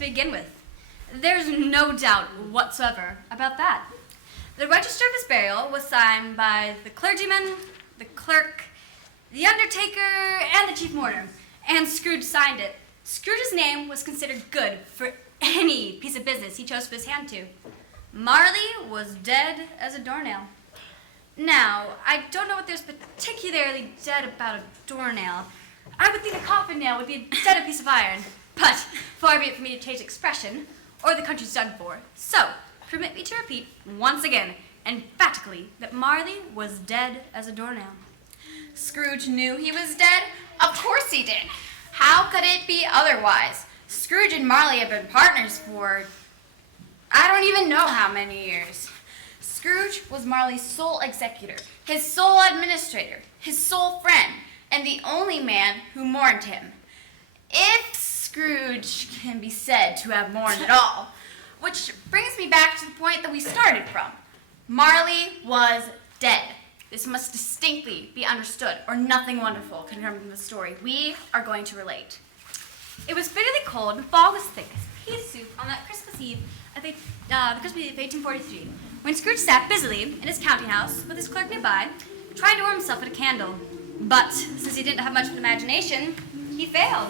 begin with. There's no doubt whatsoever about that. The register of his burial was signed by the clergyman, the clerk, the undertaker, and the chief mourner, and Scrooge signed it. Scrooge's name was considered good for any piece of business he chose to put his hand to. Marley was dead as a doornail. Now, I don't know what there's particularly dead about a doornail. I would think a coffin nail would be a dead piece of iron, but far be it for me to change expression, or the country's done for. So, permit me to repeat once again, emphatically, that Marley was dead as a doornail. Scrooge knew he was dead? Of course he did. How could it be otherwise? Scrooge and Marley have been partners for, I don't even know how many years. Scrooge was Marley's sole executor, his sole administrator, his sole friend, and the only man who mourned him. If Scrooge can be said to have mourned at all. Which brings me back to the point that we started from. Marley was dead. This must distinctly be understood, or nothing wonderful can come from the story we are going to relate. It was bitterly cold and fog was thick as pea soup on that Christmas Eve of 1843, when Scrooge sat busily in his counting house with his clerk nearby, trying to warm himself at a candle. But since he didn't have much of an imagination, he failed.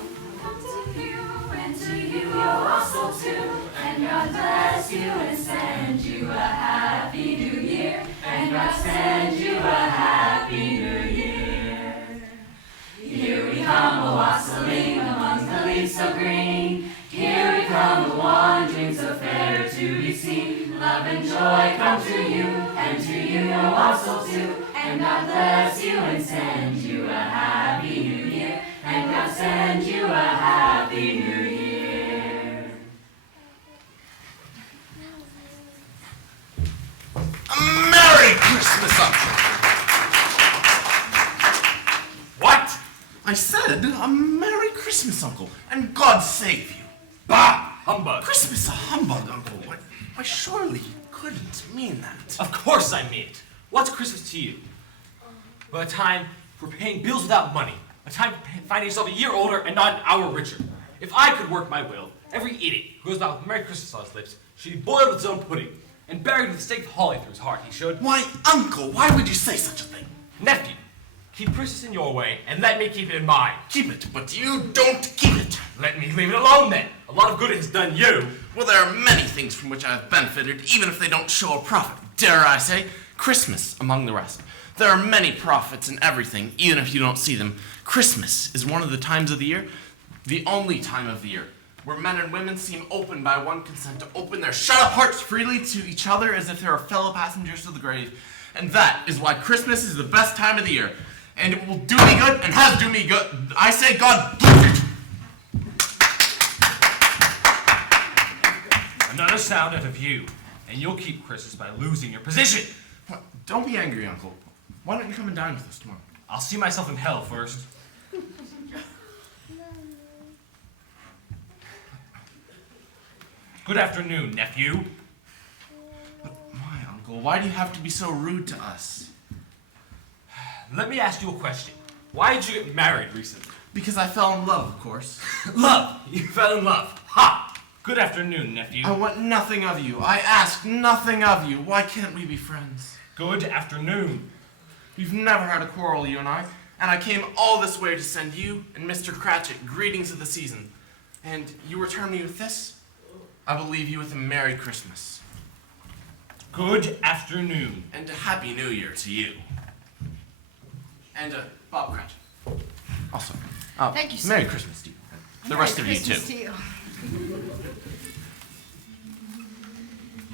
To you, your soul too, and God bless you and send you a happy new year, and God send you a happy new year. Here we come a-wassailing among the leaves so green, here we come a-wandering so fair to be seen. Love and joy come to you, and to you your wassail too, and God bless you and send you a happy new year, and God send you a happy new year. Merry Christmas, Uncle! What? I said a Merry Christmas, Uncle, and God save you. Bah! Humbug! Christmas a humbug, Uncle. Why, surely you couldn't mean that. Of course I mean it. What's Christmas to you? Well, a time for paying bills without money. A time for finding yourself a year older and not an hour richer. If I could work my will, every idiot who goes about with Merry Christmas on his lips should be boiled with his own pudding and buried with a stake of holly through his heart, he should. Why, Uncle, why would you say such a thing? Nephew, keep Christmas in your way and let me keep it in mine. Keep it, but you don't keep it. Let me leave it alone then. A lot of good it has done you. Well, there are many things from which I have benefited, even if they don't show a profit. Dare I say, Christmas among the rest. There are many profits in everything, even if you don't see them. Christmas is one of the times of the year, the only time of the year, where men and women seem open by one consent to open their shut-up hearts freely to each other as if they are fellow passengers to the grave. And that is why Christmas is the best time of the year. And it will do me good and has do me good. I say God bless it. Another sound out of you, and you'll keep Christmas by losing your position. Don't be angry, Uncle. Why don't you come and dine with us tomorrow? I'll see myself in hell first. Good afternoon, nephew. But my Uncle, why do you have to be so rude to us? Let me ask you a question. Why did you get married recently? Because I fell in love, of course. Love! You fell in love. Ha! Good afternoon, nephew. I want nothing of you. I ask nothing of you. Why can't we be friends? Good afternoon. We've never had a quarrel, you and I came all this way to send you and Mr. Cratchit greetings of the season. And you return me with this? I will leave you with a Merry Christmas. Good afternoon. And a Happy New Year to you. And Bob Cratchit. Also, Thank you, sir. Merry Christmas to you. The rest of you, too. Christmas to you.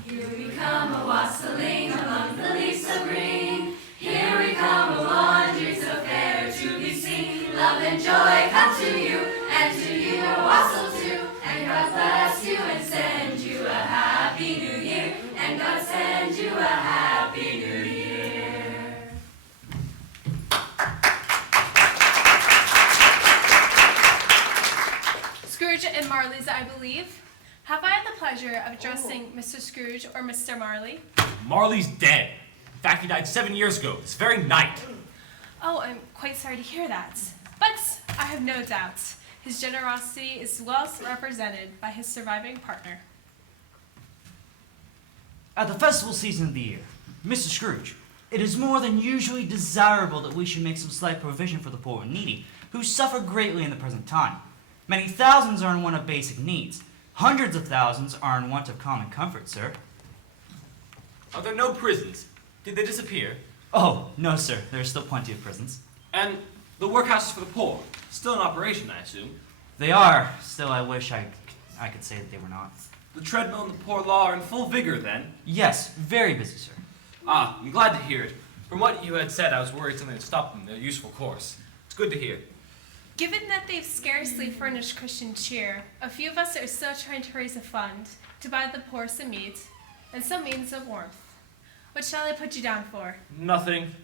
Here we come a-wassailing among the leaves so green. Here we come a-wandering so fair to be seen. Love and joy come to you, and to you a wassail too. And God bless you and send you a happy new year. And God send you a happy new year. Scrooge and Marley's, I believe. Have I had the pleasure of addressing Mr. Scrooge or Mr. Marley? Marley's dead. In fact, he died 7 years ago, this very night. Oh, I'm quite sorry to hear that. But I have no doubt His generosity is well represented by his surviving partner. At the festival season of the year, Mr. Scrooge, it is more than usually desirable that we should make some slight provision for the poor and needy, who suffer greatly in the present time. Many thousands are in want of basic needs. Hundreds of thousands are in want of common comfort, sir. Are there no prisons? Did they disappear? Oh, no, sir. There are still plenty of prisons. And the workhouses for the poor? Still in operation, I assume. They are. Still, I wish I could say that they were not. The treadmill and the poor law are in full vigor, then? Yes, very busy, sir. Ah, I'm glad to hear it. From what you had said, I was worried something had stopped them in their useful course. It's good to hear. Given that they've scarcely furnished Christian cheer, a few of us are still trying to raise a fund to buy the poor some meat and some means of warmth. What shall I put you down for? Nothing.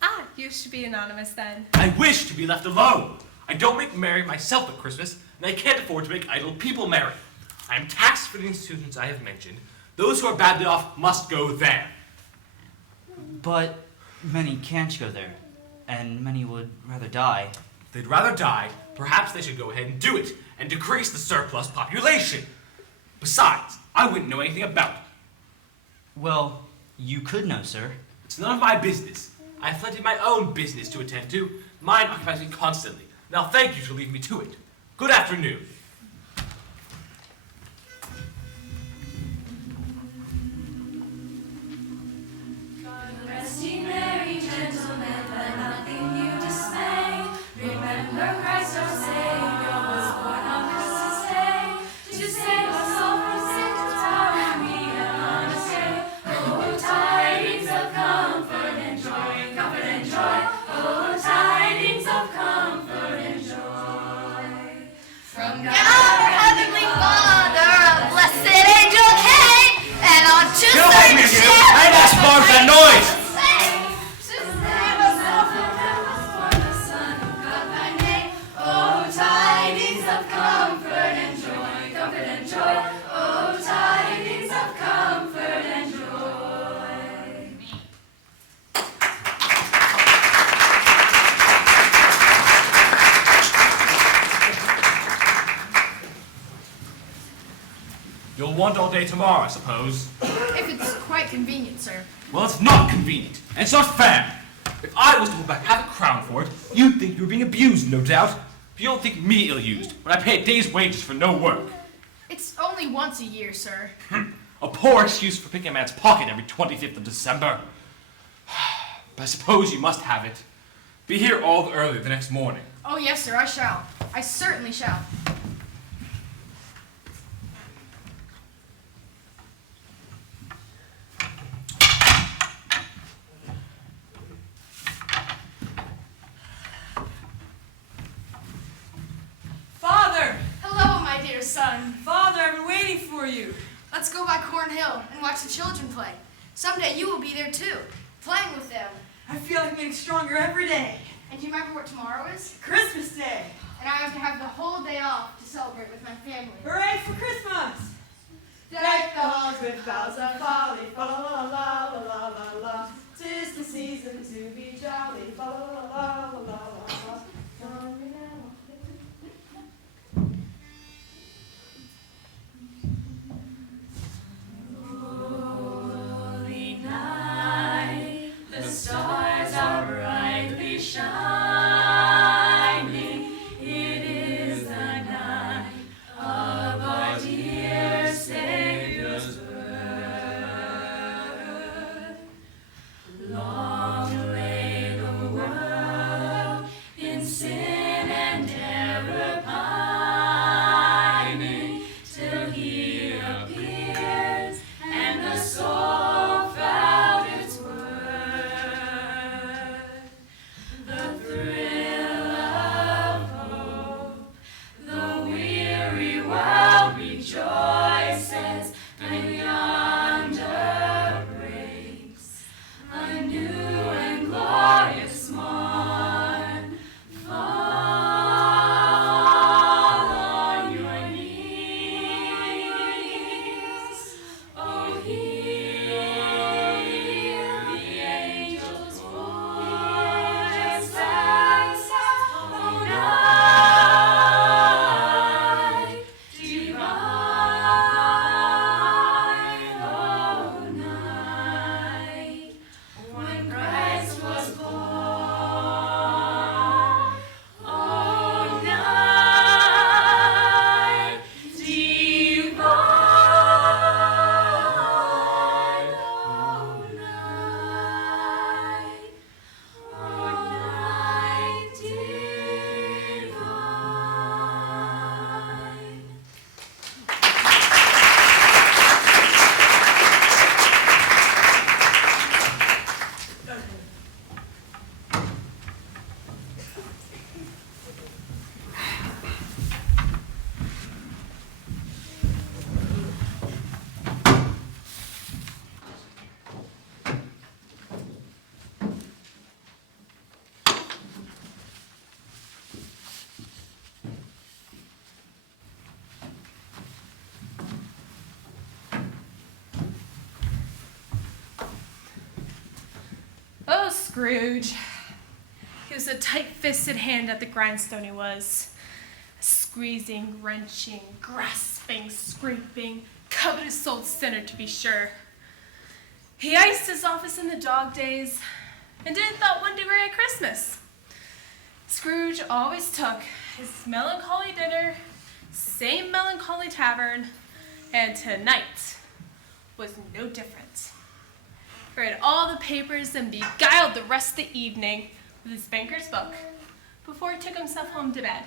Ah, you should be anonymous then. I wish to be left alone. I don't make merry myself at Christmas, and I can't afford to make idle people merry. I am taxed for the institutions I have mentioned. Those who are badly off must go there. But many can't go there, and many would rather die. If they'd rather die, perhaps they should go ahead and do it, and decrease the surplus population. Besides, I wouldn't know anything about it. Well, you could know, sir. It's none of my business. I have plenty of my own business to attend to. Mine occupies me constantly. Now thank you to leave me to it. Good afternoon. Rest ye merry, gentlemen, let nothing you dismay. Remember Christ our Savior was born on Christmas Day to save us all from sin, to power we on astray. Oh, tidings of comfort and joy, comfort and joy. Oh, tidings of comfort and joy. From God Our Heavenly Father, a blessed angel came, and on Get away from you! I ain't asked for that noise! Oh, tidings of comfort and joy, comfort and joy. Oh, tidings of comfort and joy. You'll want all day tomorrow, I suppose. If it's quite convenient, sir. Well, it's not convenient, and it's not fair. If I was to hold back half a crown for it, you'd think you were being abused, no doubt. But you don't think me ill-used when I pay a day's wages for no work. It's only once a year, sir. A poor excuse for picking a man's pocket every 25th of December. But I suppose you must have it. Be here all the earlier the next morning. Oh, yes, sir, I shall. I certainly shall. Father! Hello, my dear son. Father, I've been waiting for you. Let's go by Cornhill and watch the children play. Someday you will be there too, playing with them. I feel like I'm getting stronger every day. And do you remember what tomorrow is? Christmas Day. And I have to have the whole day off to celebrate with my family. Hooray for Christmas! Deck the halls with boughs of holly, fa la la la la la la la. 'Tis the season to be jolly, fa la la la la la la la. Holy night, the stars are brightly shining. It is the night of our dear Savior's birth. Long lay the world in sin and error pining, till He appears and the soul found its worth. The thrill of hope, the weary world rejoices, and yonder breaks a new and glorious morn. Fall on your knees. Oh, hear the angels' voices. Oh, Scrooge. He was a tight-fisted hand at the grindstone, he was. A squeezing, wrenching, grasping, scraping, covetous old sinner, to be sure. He iced his office in the dog days and didn't thought one day at Christmas. Scrooge always took his melancholy dinner, same melancholy tavern, and tonight was no different. Read all the papers and beguiled the rest of the evening with his banker's book before he took himself home to bed.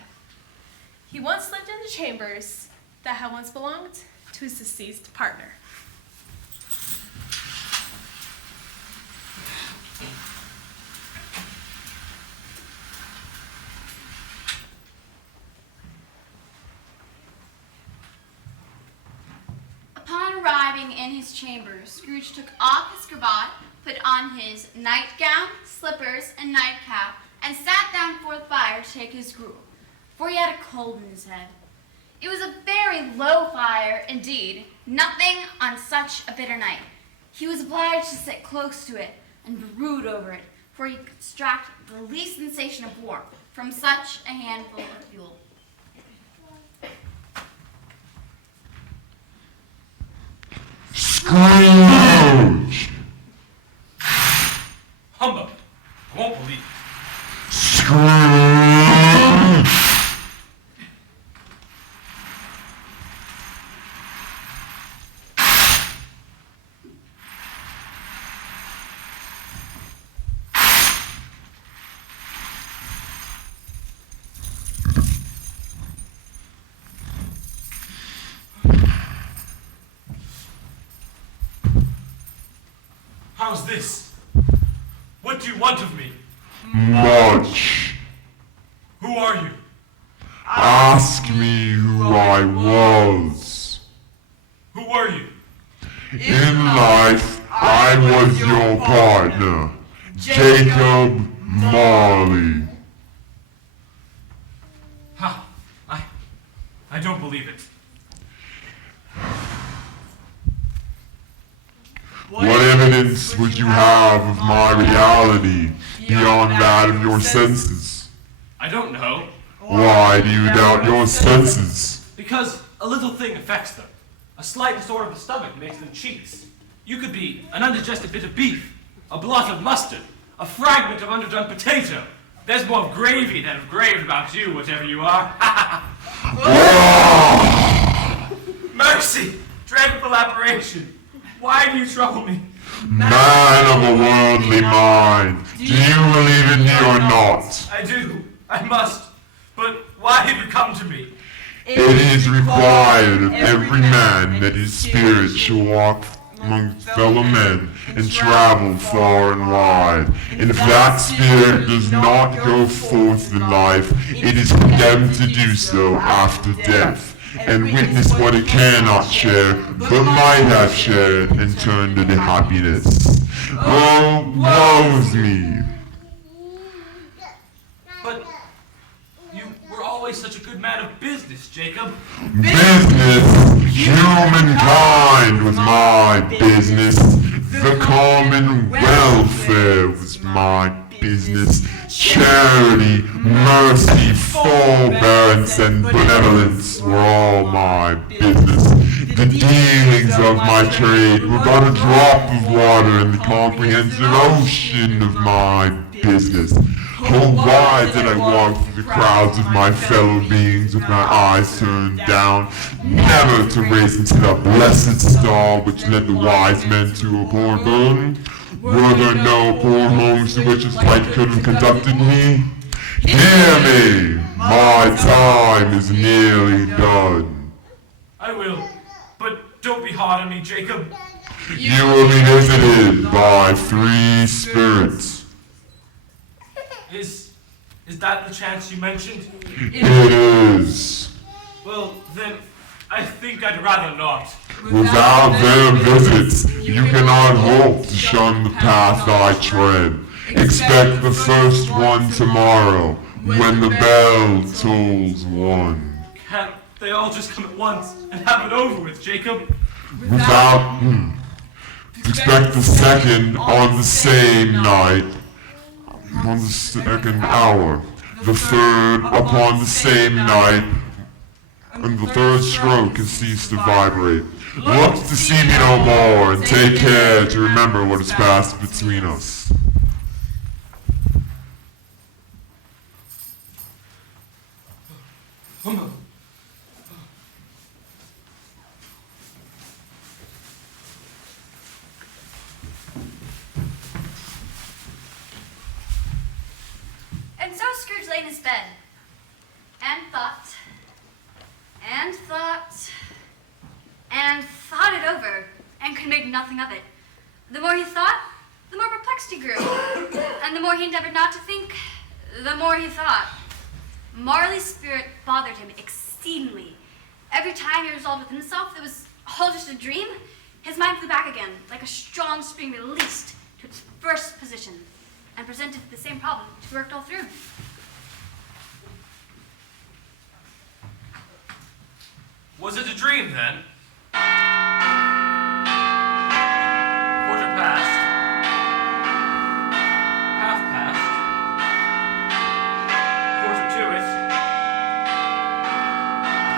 He once lived in the chambers that had once belonged to his deceased partner. Upon arriving in his chamber, Scrooge took off his cravat, put on his nightgown, slippers, and nightcap, and sat down before the fire to take his gruel, for he had a cold in his head. It was a very low fire indeed, nothing on such a bitter night. He was obliged to sit close to it and brood over it, for he could extract the least sensation of warmth from such a handful of fuel. Scrooge! Humbug! I won't believe it. Scrooge! How's this? What do you want of me? Much. Who are you? Ask me who I was. Who were you? In life, I was your partner, Jacob Marley. Ha! I don't believe it. What evidence would you have of my reality beyond that of your senses? I don't know. Why do you doubt your senses? Because a little thing affects them. A slight disorder of the stomach makes them cheats. You could be an undigested bit of beef, a blot of mustard, a fragment of underdone potato. There's more of gravy than of grave about you, whatever you are. Mercy! Dreadful aberration! Why do you trouble me? Man of a worldly mind, do you believe in me or not? I do. I must. But why have you come to me? It is required of every man that his spirit shall walk among fellow men and travel far and wide. And if that spirit does not go forth in life, it is condemned to do so after death, and witness what it cannot share, but might have shared, and turn to the happiness. Oh, woe's me! But you were always such a good man of business, Jacob. Business! Humankind was my business. The common welfare was my business. Charity, mercy, forbearance, and benevolence were all my business. The dealings of my trade were but a drop of water in the comprehensive ocean of my business. Oh, why did I walk through the crowds of my fellow beings with my eyes turned down, never to raise into that blessed star which led the wise men to a poor burden? Were there no poor homes to which his light could have conducted me? Hear me! My time is nearly done. I will. But don't be hard on me, Jacob. You will be visited by 3 spirits. Is that the chance you mentioned? It is. Well, then, I think I'd rather not. Without their visits, you cannot hope to shun the path I tread. Expect the first one tomorrow, when the bell tolls 1. Can't they all just come at once and have it over with, Jacob? Expect the second on the same night. on the second hour, the third upon the same night, and the third stroke has ceased to vibrate. Look to see me no more, and take care to remember what has passed between us. And so Scrooge lay in his bed and thought, and thought, and thought it over, and could make nothing of it. The more he thought, the more perplexed he grew. And the more he endeavored not to think, the more he thought. Marley's spirit bothered him exceedingly. Every time he resolved within himself that it was all just a dream, his mind flew back again, like a strong spring released to its first position, and presented the same problem to be worked all through. Was it a dream then? Quarter past. Half past. Quarter to it.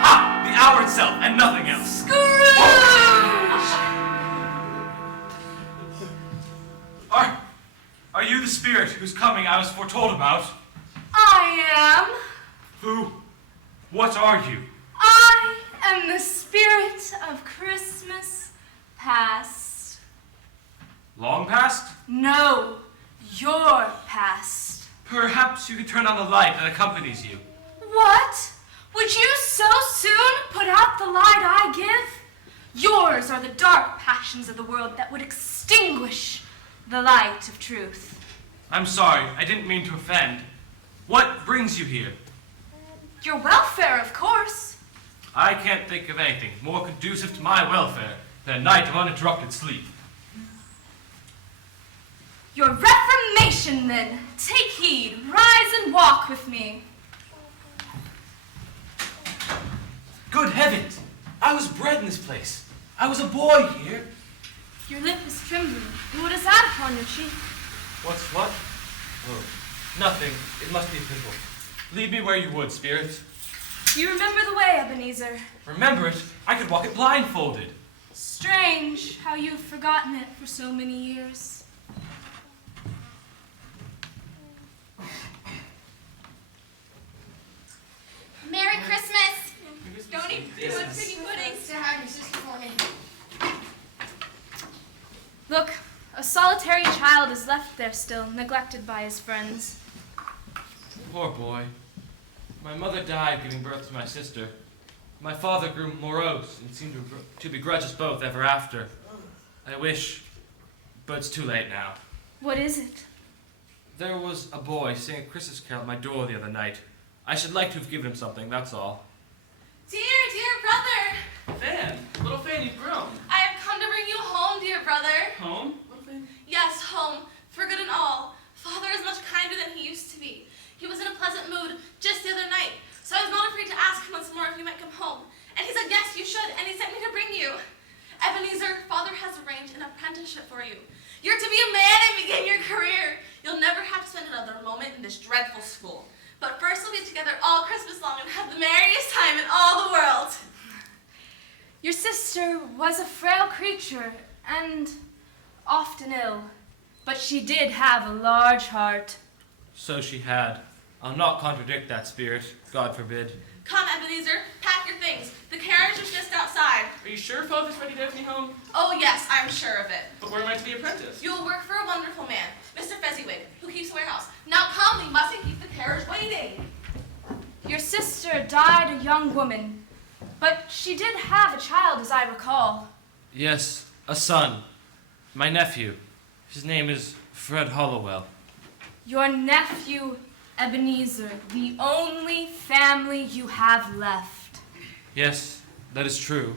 Ha! The hour itself and nothing else. Are you the spirit whose coming I was foretold about? I am. Who? What are you? I am the spirit of Christmas past. Long past? No, your past. Perhaps you could turn on the light that accompanies you. What? Would you so soon put out the light I give? Yours are the dark passions of the world that would extinguish the light of truth. I'm sorry, I didn't mean to offend. What brings you here? Your welfare, of course. I can't think of anything more conducive to my welfare than a night of uninterrupted sleep. Your reformation, then. Take heed. Rise and walk with me. Good heavens! I was bred in this place. I was a boy here. Your lip is trembling. And what is that upon your cheek? What's what? Oh, nothing. It must be a pimple. Lead me where you would, spirit. You remember the way, Ebenezer. Remember it? I could walk it blindfolded. Strange how you've forgotten it for so many years. Merry Christmas! Don't eat piggy puddings. Have your sister for me. Look, a solitary child is left there still, neglected by his friends. Poor boy. My mother died giving birth to my sister. My father grew morose and seemed to begrudge us both ever after. I wish, but it's too late now. What is it? There was a boy singing a Christmas carol at my door the other night. I should like to have given him something, that's all. Dear brother! Fan, little Fan, you've grown. I have come to bring you home, dear brother. Home? Little Fan? Yes, home, for good and all. Father is much kinder than he used to be. He was in a pleasant mood just the other night, so I was not afraid to ask him once more if you might come home. And he said, yes, you should, and he sent me to bring you. Ebenezer, Father has arranged an apprenticeship for you. You're to be a man and begin your career. You'll never have to spend another moment in this dreadful school. But first we'll be together all Christmas long and have the merriest time in all the world. Your sister was a frail creature and often ill, but she did have a large heart. So she had. I'll not contradict that, spirit. God forbid. Come, Ebenezer, pack your things. The carriage is just outside. Are you sure Father's ready to have me home? Oh, yes, I'm sure of it. But where am I to be apprenticed? You will work for a wonderful man, Mr. Fezziwig, who keeps a warehouse. Now come, we mustn't keep the carriage waiting. Your sister died a young woman, but she did have a child, as I recall. Yes, a son. My nephew. His name is Fred Hollowell. Your nephew, Ebenezer, the only family you have left. Yes, that is true.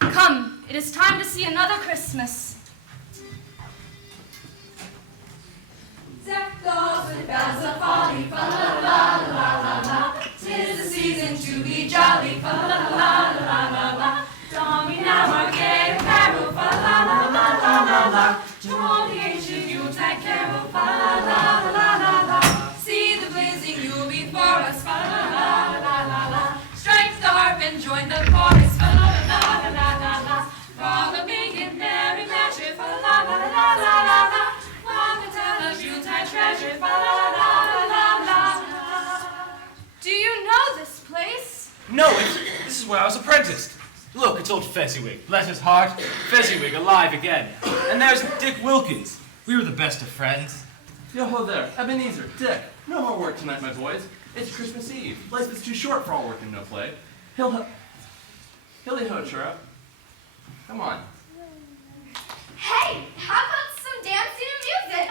Come, it is time to see another Christmas. Deck those with bells of holly, fa la la la la la. 'Tis the season to be jolly, fa la la la la la. Don we now our gay apparel, fa la la la la la la. To all the ancient Yuletide carol, fa la la la la. where I was apprenticed. Look, it's old Fezziwig. Bless his heart. Fezziwig alive again. And there's Dick Wilkins. We were the best of friends. Yo-ho there, Ebenezer, Dick. No more work tonight, my boys. It's Christmas Eve. Life is too short for all work and no play. Hilly-ho, churro. Come on. Hey, how about some dancing and music?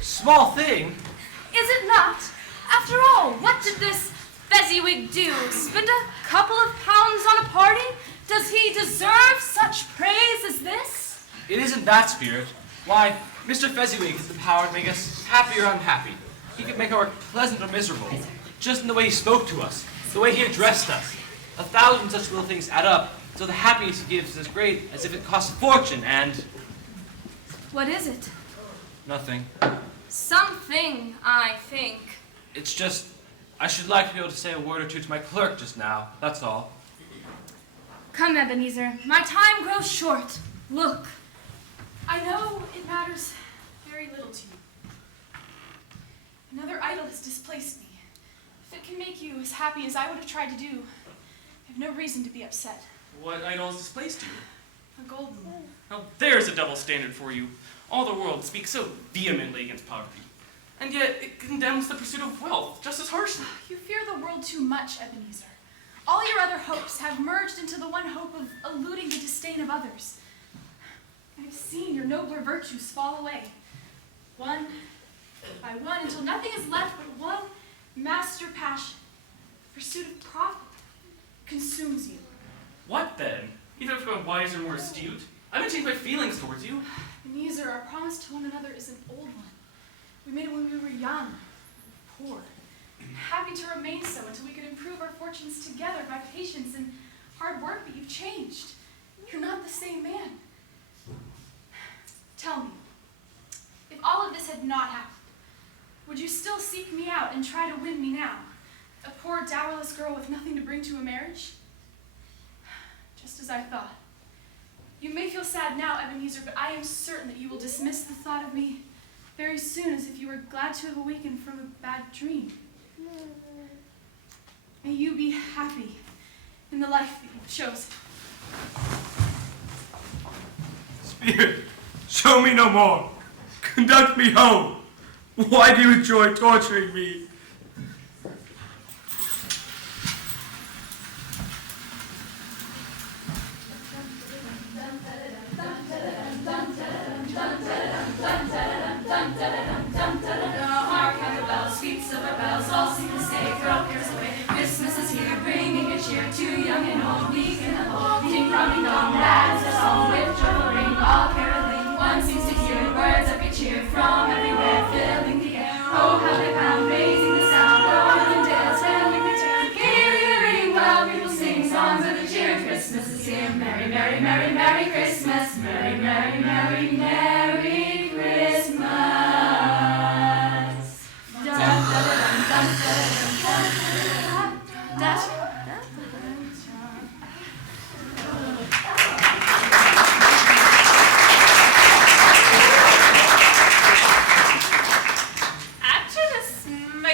Small thing? Is it not? After all, what did this Fezziwig do? Spend a couple of pounds on a party? Does he deserve such praise as this? It isn't that, Spirit. Why, Mr. Fezziwig has the power to make us happy or unhappy. He could make our work pleasant or miserable, just in the way he spoke to us, the way he addressed us. 1,000 such little things add up, so the happiness he gives is as great as if it cost a fortune, and... What is it? Nothing. Something, I think. It's just, I should like to be able to say a word or two to my clerk just now, that's all. Come, Ebenezer, my time grows short. Look. I know it matters very little to you. Another idol has displaced me. If it can make you as happy as I would have tried to do, I have no reason to be upset. What idol has displaced you? A golden one. Oh, there's a double standard for you. All the world speaks so vehemently against poverty, and yet it condemns the pursuit of wealth just as harshly. You fear the world too much, Ebenezer. All your other hopes have merged into the one hope of eluding the disdain of others. I've seen your nobler virtues fall away, one by one, until nothing is left but one master passion. The pursuit of profit consumes you. What then? Even if I'm wiser and more astute, I haven't changed my feelings towards you. Ebenezer, our promise to one another is an old one. We made it when we were young, poor, happy to remain so until we could improve our fortunes together by patience and hard work, but you've changed. You're not the same man. Tell me, if all of this had not happened, would you still seek me out and try to win me now? A poor, dowerless girl with nothing to bring to a marriage? Just as I thought. You may feel sad now, Ebenezer, but I am certain that you will dismiss the thought of me very soon, as if you were glad to have awakened from a bad dream. May you be happy in the life that you've chosen. Spirit, show me no more. Conduct me home. Why do you enjoy torturing me? Hark, how the bells, sweet silver bells, all seem to say, throw cares away. Christmas is here, bringing good cheer to young and old, weak and the bold. Ding dong, lads, a song with joyful ring, all caroling. One seems to hear words of good cheer from everywhere, filling the air. Oh, how they pound, raising the sound, o'er the dales, telling the tale. Hear, ring, while people sing songs of good cheer. Christmas is here, merry,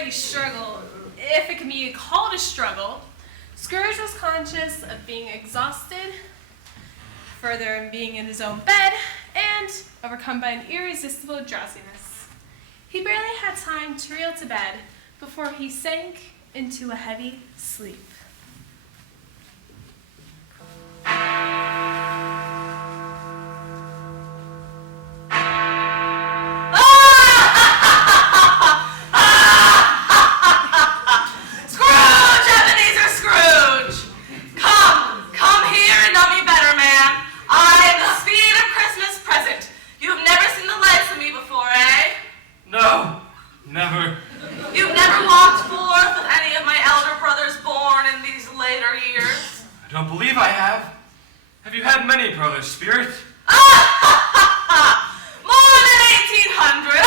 mighty struggle, if it can be called a struggle, Scrooge was conscious of being exhausted, further in being in his own bed, and overcome by an irresistible drowsiness. He barely had time to reel to bed before he sank into a heavy sleep. Never. You've never walked forth with any of my elder brothers born in these later years? I don't believe I have. Have you had many brothers, Spirit? More than 1,800!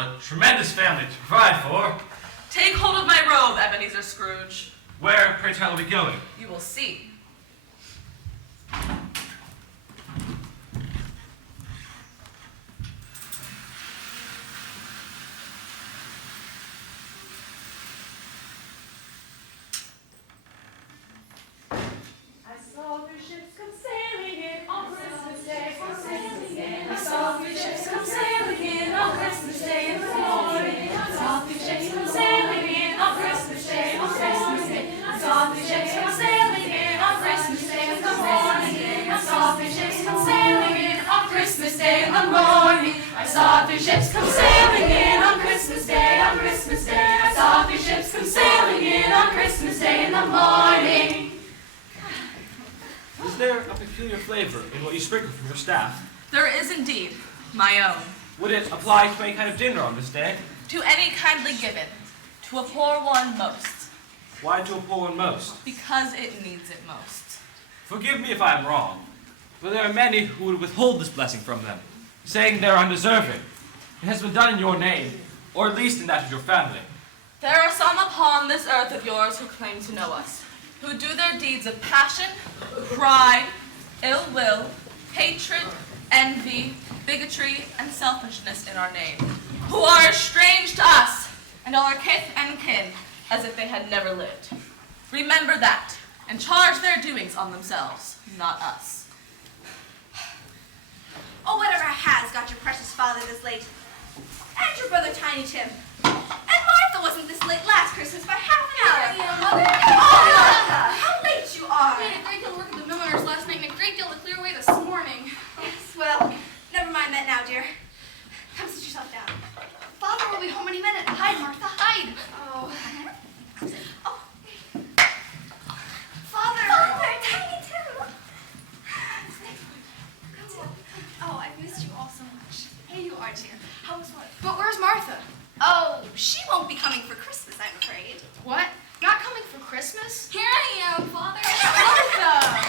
A tremendous family to provide for. Take hold of my robe, Ebenezer Scrooge. Where, pray tell, are we going? You will see. Ships come sailing in on Christmas Day, on Christmas Day. I saw three ships come sailing in on Christmas Day in the morning. Is there a peculiar flavor in what you sprinkle from your staff? There is indeed my own. Would it apply to any kind of dinner on this day? To any kindly given, to a poor one most, Why to a poor one most? because it needs it most. Forgive me if I am wrong, but there are many who would withhold this blessing from them, saying they are undeserving. It has been done in your name, or at least in that of your family. There are some upon this earth of yours who claim to know us, who do their deeds of passion, pride, ill will, hatred, envy, bigotry, and selfishness in our name, who are as strange to us and all our kith and kin as if they had never lived. Remember that, and charge their doings on themselves, not us. Oh, whatever has got your precious father this late? And your brother Tiny Tim. And Martha wasn't this late last Christmas by half an hour. Mother. Oh, Martha, how late you are. We had a great deal of work at the milliners last night and a great deal to clear away this morning. Yes, well, never mind that now, dear. Come sit yourself down. Father will be home any minute. Hide, Martha, hide. Oh. Oh. Father. Father, Tiny Tim. Oh, I've missed you all so much. Here you are, dear. How was what? But where's Martha? Oh, she won't be coming for Christmas, I'm afraid. What? Not coming for Christmas? Here I am, Father. Martha!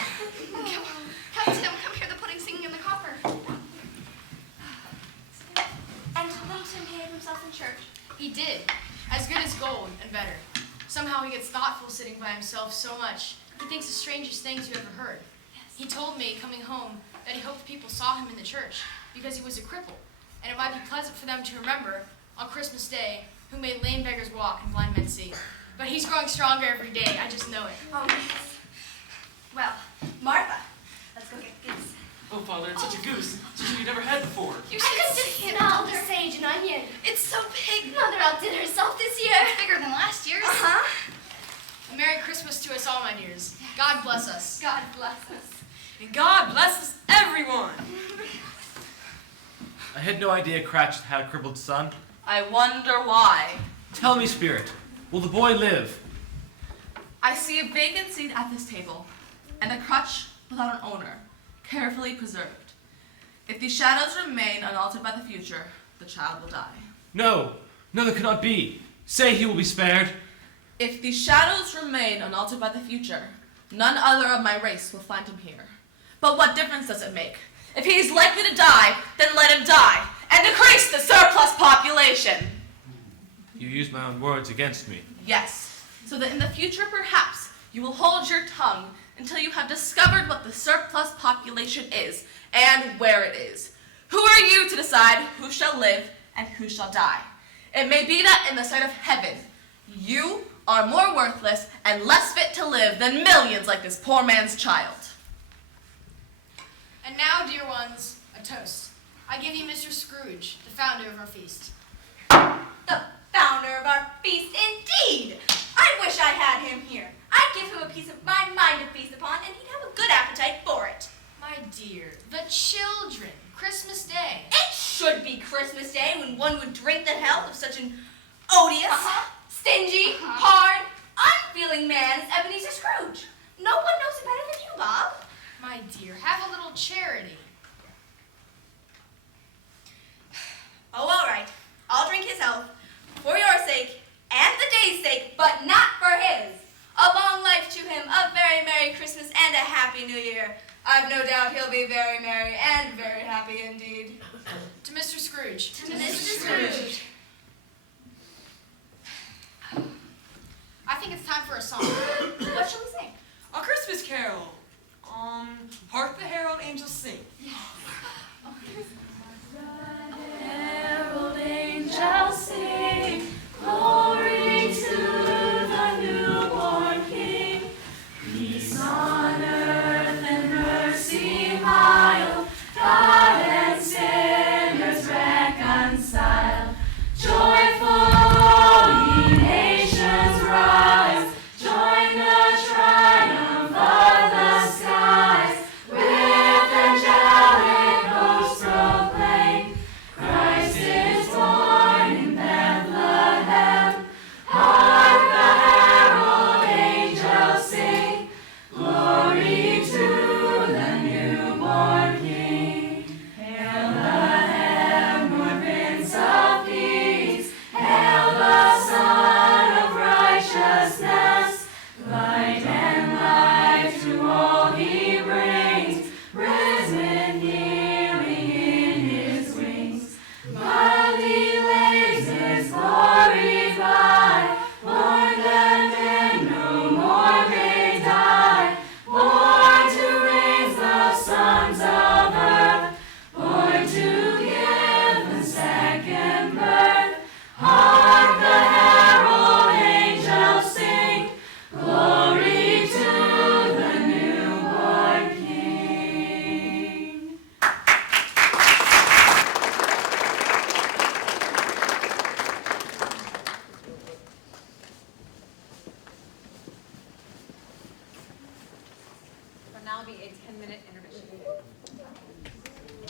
Come, Tim, come hear the pudding singing in the copper. And little Tim behaved himself in church. He did. As good as gold, and better. Somehow he gets thoughtful sitting by himself so much. He thinks the strangest things you ever heard. He told me, coming home, that he hoped people saw him in the church because he was a cripple, and it might be pleasant for them to remember, on Christmas Day, who made lame beggars walk and blind men see. But he's growing stronger every day, I just know it. Oh, yes. Well, Martha, let's go get goose. Oh, Father, it's such a goose. Such a you've never had before. You should just smell the sage and onion. It's so big. Mother outdid herself this year. It's bigger than last year's. Uh-huh. A Merry Christmas to us all, my dears. God bless us. God bless us. And God blesses everyone. I had no idea Cratchit had a crippled son. I wonder why. Tell me, Spirit, will the boy live? I see a vacant seat at this table, and a crutch without an owner, carefully preserved. If these shadows remain unaltered by the future, the child will die. No, that cannot be. Say he will be spared. If these shadows remain unaltered by the future, none other of my race will find him here. But what difference does it make? If he is likely to die, then let him die, and decrease the surplus population. You used my own words against me. Yes, so that in the future perhaps you will hold your tongue until you have discovered what the surplus population is and where it is. Who are you to decide who shall live and who shall die? It may be that in the sight of heaven, you are more worthless and less fit to live than millions like this poor man's child. And now, dear ones, a toast. I give you Mr. Scrooge, the founder of our feast. The founder of our feast, indeed! I wish I had him here. I'd give him a piece of my mind to feast upon, and he'd have a good appetite for it. My dear, the children, Christmas Day. It should be Christmas Day when one would drink the health of such an odious, stingy, hard, unfeeling man as Ebenezer Scrooge. No one knows it better than you, Bob. My dear, have a little charity. Oh, all right. I'll drink his health, for your sake, and the day's sake, but not for his. A long life to him, a very Merry Christmas, and a Happy New Year. I've no doubt he'll be very merry and very happy indeed. To Mr. Scrooge. To Mr. Scrooge. I think it's time for a song. What shall we sing? A Christmas carol. Hark the herald angels sing.